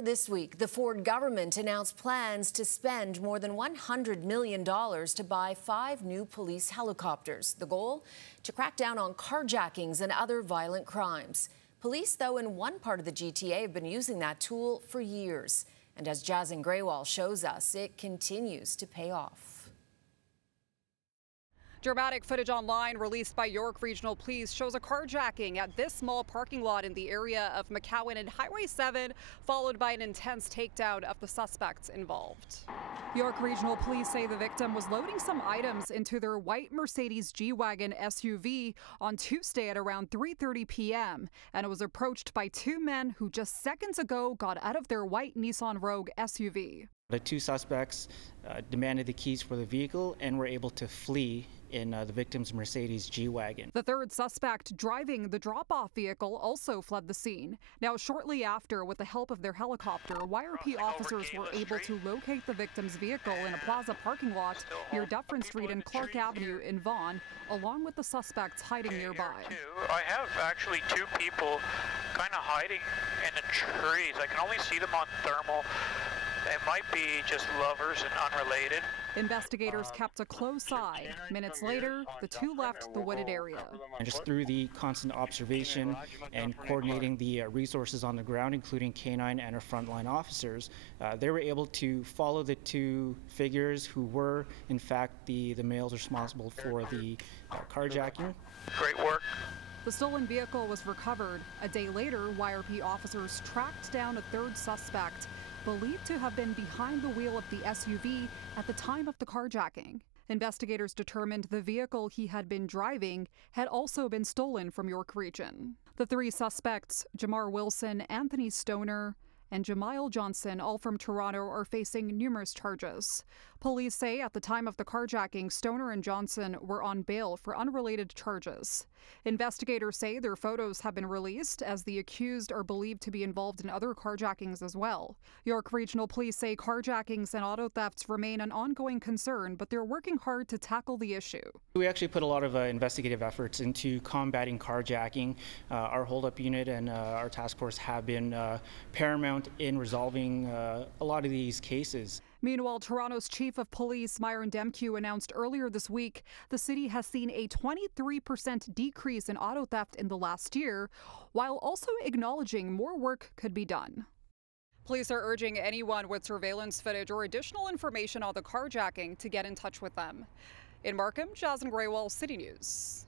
Earlier this week, the Ford government announced plans to spend more than $100 million to buy 5 new police helicopters. The goal? To crack down on carjackings and other violent crimes. Police, though, in one part of the GTA have been using that tool for years. And as Jazan Grewal shows us, it continues to pay off. Dramatic footage online released by York Regional Police shows a carjacking at this small parking lot in the area of McCowan and Highway 7, followed by an intense takedown of the suspects involved. York Regional Police say the victim was loading some items into their white Mercedes G-Wagon SUV on Tuesday at around 3:30 p.m. and it was approached by 2 men who just seconds ago got out of their white Nissan Rogue SUV. The 2 suspects demanded the keys for the vehicle and were able to flee in the victim's Mercedes G-Wagon. The 3rd suspect driving the drop-off vehicle also fled the scene. Now, shortly after, with the help of their helicopter, YRP officers were able to locate the victim's vehicle in a plaza parking lot near Dufferin Street and Clark Avenue in Vaughan, along with the suspects hiding nearby. I have actually 2 people kind of hiding in the trees. I can only see them on thermal. They might be just lovers and unrelated. Investigators kept a close eye. Minutes later, the 2 left the wooded area. And just through the constant observation and coordinating the resources on the ground, including K9 and our frontline officers, they were able to follow the 2 figures who were, in fact, the males responsible for the carjacking. Great work. The stolen vehicle was recovered. A day later, YRP officers tracked down a 3rd suspect, believed to have been behind the wheel of the SUV at the time of the carjacking. Investigators determined the vehicle he had been driving had also been stolen from York Region. The 3 suspects, Jamar Wilson, Anthony Stoner, and Jamiel Johnson, all from Toronto, are facing numerous charges. Police say at the time of the carjacking, Stoner and Johnson were on bail for unrelated charges. Investigators say their photos have been released as the accused are believed to be involved in other carjackings as well. York Regional Police say carjackings and auto thefts remain an ongoing concern, but they're working hard to tackle the issue. We actually put a lot of investigative efforts into combating carjacking. Our hold-up unit and our task force have been paramount in resolving a lot of these cases. Meanwhile, Toronto's Chief of Police, Myron Demkew, announced earlier this week the city has seen a 23% decrease in auto theft in the last year, while also acknowledging more work could be done. Police are urging anyone with surveillance footage or additional information on the carjacking to get in touch with them. In Markham, Jazan Grewal, City News.